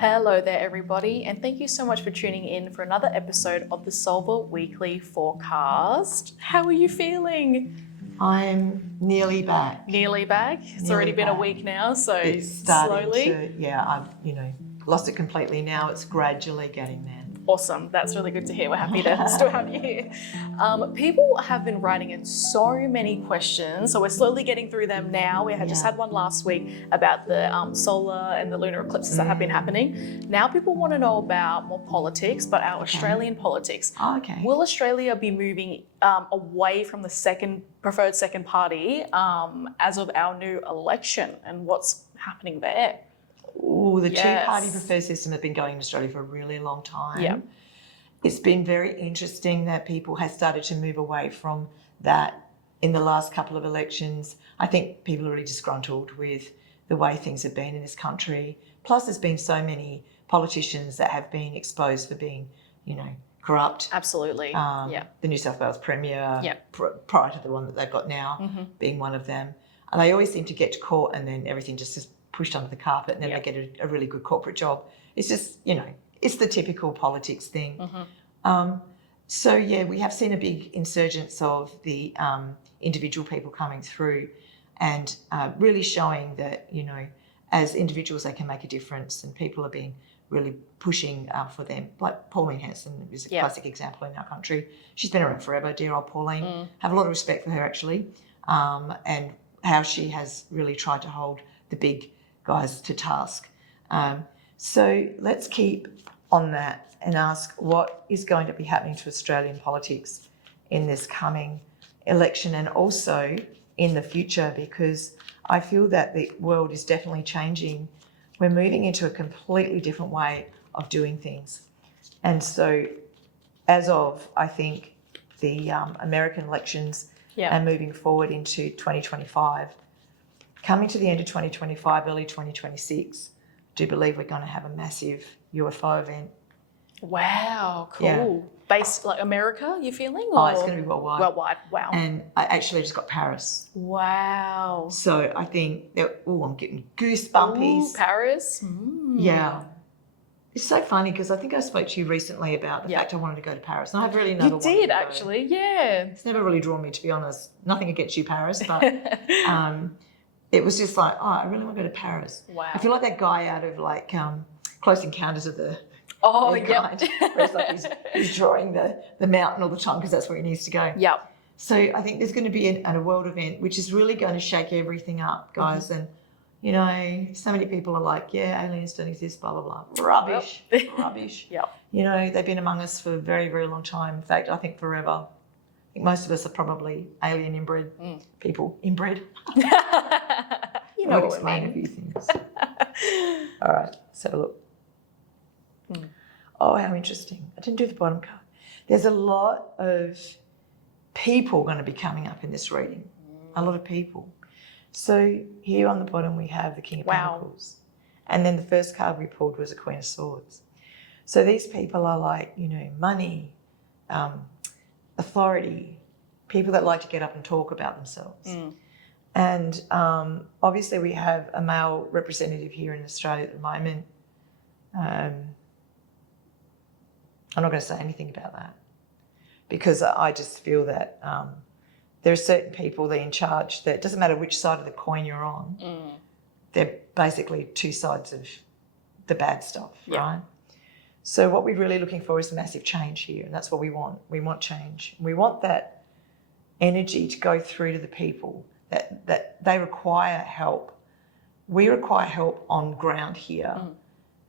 Hello there, everybody, and thank you so much for tuning in for another episode of the Solver Weekly Forecast. How are you feeling? I'm nearly back. Nearly back? It's already been a week now, so it's starting slowly. I've lost it completely now. It's gradually getting there. Awesome. That's really good to hear. We're happy to still have you here. People have been writing in so many questions, so we're slowly getting through them now. We had just had one last week about the solar and the lunar eclipses that have been happening. Now people want to know about more politics, but our Australian politics. Oh, okay. Will Australia be moving away from the preferred second party as of our new election, and what's happening there? Oh, the two-party preferred system has been going in Australia for a really long time. Yeah. It's been very interesting that people have started to move away from that in the last couple of elections. I think people are really disgruntled with the way things have been in this country. Plus, there's been so many politicians that have been exposed for being, corrupt. Absolutely. The New South Wales Premier, prior to the one that they've got now, being one of them. And they always seem to get to court and then everything just is pushed under the carpet, and then they get a really good corporate job. It's just, it's the typical politics thing. We have seen a big insurgence of the individual people coming through and really showing that, as individuals they can make a difference, and people are being really pushing for them. Like Pauline Hanson is a classic example in our country. She's been around forever, dear old Pauline. Have a lot of respect for her, actually, and how she has really tried to hold the big guys to task. So let's keep on that and ask what is going to be happening to Australian politics in this coming election and also in the future, because I feel that the world is definitely changing. We're moving into a completely different way of doing things. And so as of, I think, the American elections and moving forward into 2025, coming to the end of 2025, early 2026, I do believe we're going to have a massive UFO event. Wow, cool. Yeah. Based like America, you feeling? Or? Oh, it's going to be worldwide. Worldwide, wow. And I actually just got Paris. Wow. So I think, I'm getting goosebumpies. Ooh, Paris? Yeah. It's so funny because I think I spoke to you recently about the fact I wanted to go to Paris. And I have really never wanted to go. You did, actually, yeah. It's never really drawn me, to be honest. Nothing against you, Paris, but it was just like, I really want to go to Paris. Wow. I feel like that guy out of like Close Encounters of the Kind, where it's like he's drawing the mountain all the time because that's where he needs to go. Yep. So I think there's going to be a world event which is really going to shake everything up, guys. And, so many people are like, aliens don't exist, blah, blah, blah. Rubbish. Rubbish. Yep. They've been among us for a very, very long time. In fact, I think forever. I think most of us are probably alien inbred people. Inbred? You know what explain a few things. All right, let's have a look. Oh, how interesting. I didn't do the bottom card. There's a lot of people going to be coming up in this reading. A lot of people. So here on the bottom we have the King of Pentacles. And then the first card we pulled was the Queen of Swords. So these people are like, money, authority, people that like to get up and talk about themselves. And obviously we have a male representative here in Australia at the moment. I'm not going to say anything about that because I just feel that there are certain people that are in charge that it doesn't matter which side of the coin you're on, they're basically two sides of the bad stuff, right? So what we're really looking for is a massive change here, and that's what we want. We want change. We want that energy to go through to the people that they require help. We require help on ground here.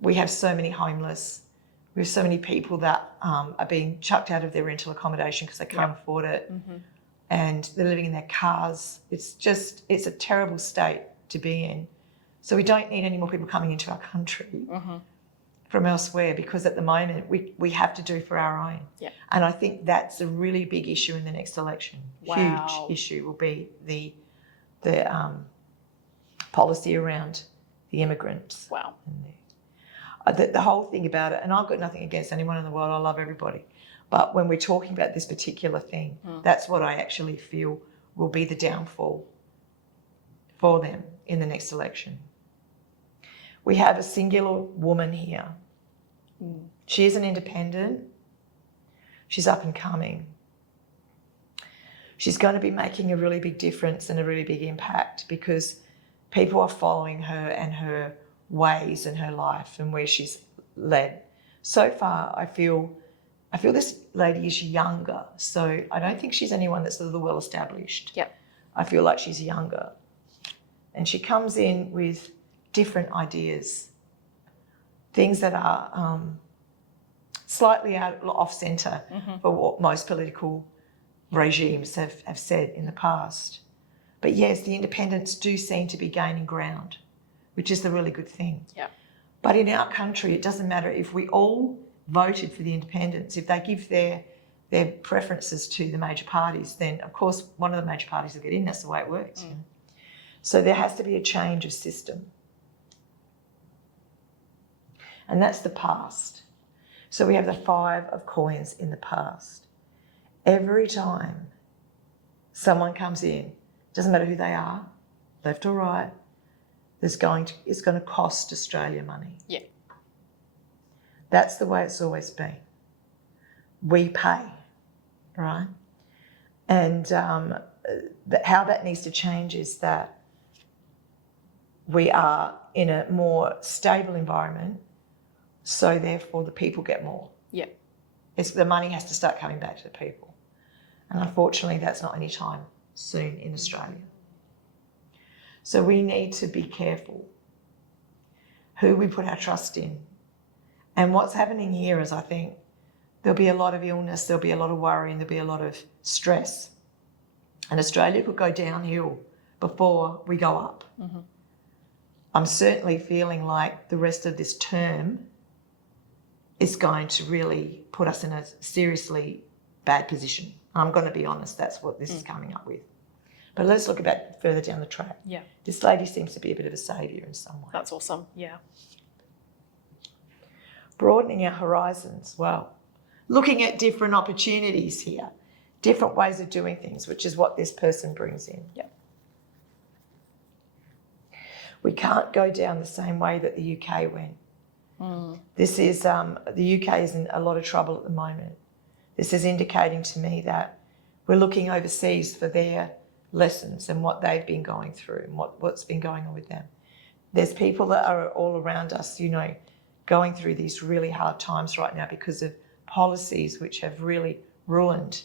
We have so many homeless. We have so many people that are being chucked out of their rental accommodation because they can't afford it. And they're living in their cars. It's a terrible state to be in. So we don't need any more people coming into our country from elsewhere, because at the moment we have to do for our own. And I think that's a really big issue in the next election. Huge issue will be the policy around the immigrants. Wow. The whole thing about it, and I've got nothing against anyone in the world, I love everybody. But when we're talking about this particular thing, that's what I actually feel will be the downfall for them in the next election. We have a singular woman here. She is an independent. She's up and coming. She's going to be making a really big difference and a really big impact because people are following her and her ways and her life and where she's led. So far, I feel this lady is younger, so I don't think she's anyone that's a little well established. Yep. I feel like she's younger. And she comes in with different ideas, things that are slightly off centre for what most political regimes have said in the past. But yes, the independents do seem to be gaining ground, which is the really good thing. Yeah. But in our country, it doesn't matter if we all voted for the independents, if they give their preferences to the major parties, then of course one of the major parties will get in. That's the way it works. You know? So there has to be a change of system. And that's the past. So we have the 5 of coins in the past. Every time someone comes in, doesn't matter who they are, left or right, it's going to cost Australia money. Yeah. That's the way it's always been. We pay, right? And how that needs to change is that we are in a more stable environment, so therefore the people get more. Yeah. The money has to start coming back to the people. And unfortunately, that's not any time soon in Australia. So we need to be careful who we put our trust in. And what's happening here is I think there'll be a lot of illness, there'll be a lot of worry, and there'll be a lot of stress. And Australia could go downhill before we go up. Mm-hmm. I'm certainly feeling like the rest of this term is going to really put us in a seriously bad position. I'm going to be honest, that's what this is coming up with. But let's look a bit further down the track. Yeah. This lady seems to be a bit of a saviour in some way. That's awesome. Yeah. Broadening our horizons, well, looking at different opportunities here, different ways of doing things, which is what this person brings in. Yeah. We can't go down the same way that the UK went. This is, the UK is in a lot of trouble at the moment. This is indicating to me that we're looking overseas for their lessons and what they've been going through and what's been going on with them. There's people that are all around us, you know, going through these really hard times right now because of policies which have really ruined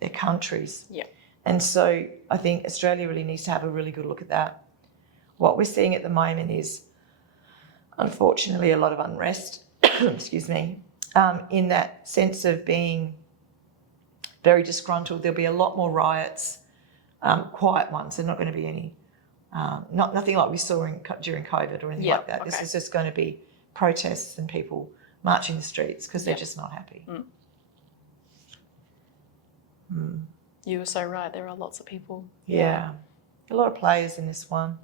their countries. Yeah. And so I think Australia really needs to have a really good look at that. What we're seeing at the moment is, unfortunately, a lot of unrest, excuse me, in that sense of being very disgruntled. There'll be a lot more riots, quiet ones. There's not going to be any, nothing like we saw during COVID or anything like that. Okay. This is just going to be protests and people marching the streets because they're just not happy. You were so right. There are lots of people. Yeah. A lot of players in this one.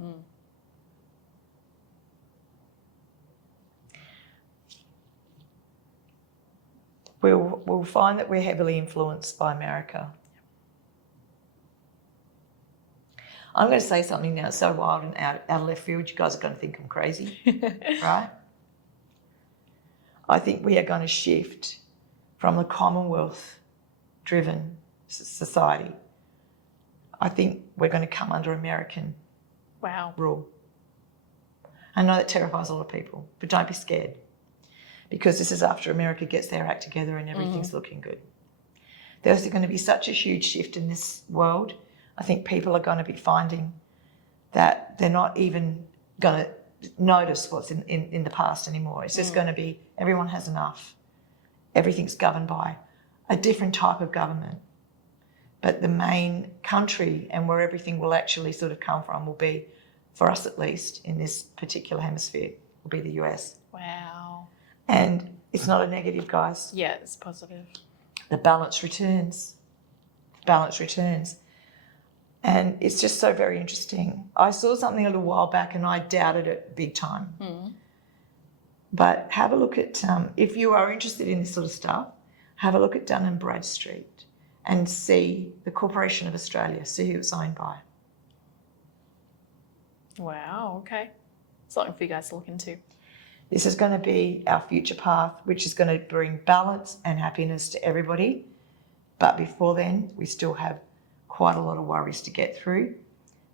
We'll find that we're heavily influenced by America. I'm going to say something now so wild and out of left field, you guys are going to think I'm crazy, right? I think we are going to shift from a Commonwealth-driven society. I think we're going to come under American rule. I know that terrifies a lot of people, but don't be scared. Because this is after America gets their act together and everything's looking good. There's going to be such a huge shift in this world. I think people are going to be finding that they're not even going to notice what's in the past anymore. It's just going to be everyone has enough. Everything's governed by a different type of government. But the main country and where everything will actually sort of come from will be, for us at least, in this particular hemisphere, will be the US. Wow. And it's not a negative, guys. Yeah, it's positive. The balance returns. Balance returns. And it's just so very interesting. I saw something a little while back and I doubted it big time. But have a look at, if you are interested in this sort of stuff, have a look at Dun & Bradstreet and see the Corporation of Australia, see who it's owned by. Wow, okay. something for you guys to look into. This is going to be our future path, which is going to bring balance and happiness to everybody. But before then, we still have quite a lot of worries to get through.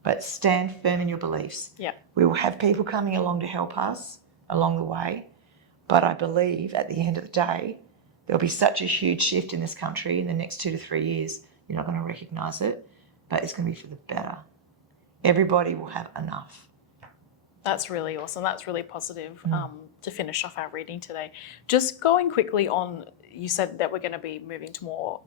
But stand firm in your beliefs. Yeah. We will have people coming along to help us along the way. But I believe at the end of the day, there'll be such a huge shift in this country in the next 2 to 3 years. You're not going to recognise it, but it's going to be for the better. Everybody will have enough. That's really awesome. That's really positive to finish off our reading today. Just going quickly on, you said that we're going to be moving to more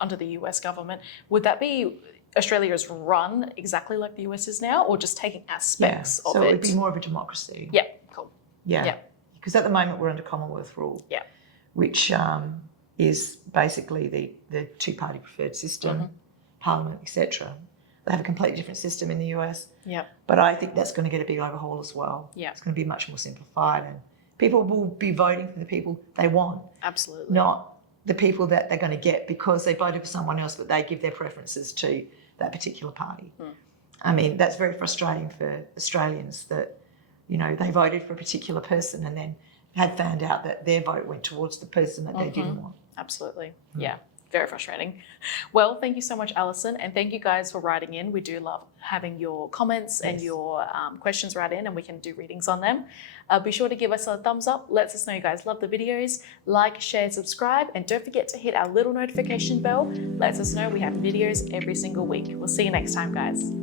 under the US government. Would that be Australia's run exactly like the US is now, or just taking aspects of so it? it would be more of a democracy. Yeah, cool. Yeah. Yeah. Because at the moment we're under Commonwealth rule. Yeah. Which is basically the two-party preferred system, Parliament, etc. They have a completely different system in the US. Yeah. But I think that's going to get a big overhaul as well. Yeah. It's going to be much more simplified, and people will be voting for the people they want, Absolutely. not the people that they're going to get because they voted for someone else, but they give their preferences to that particular party. I mean, that's very frustrating for Australians that, you know, they voted for a particular person and then had found out that their vote went towards the person that they didn't want. Absolutely. Yeah. Very frustrating. Well, thank you so much, Alison, and thank you guys for writing in. We do love having your comments and your questions write in, and we can do readings on them. Be sure to give us a thumbs up. Let us know you guys love the videos. Like, share, subscribe, and don't forget to hit our little notification bell. Lets us know we have videos every single week. We'll see you next time, guys.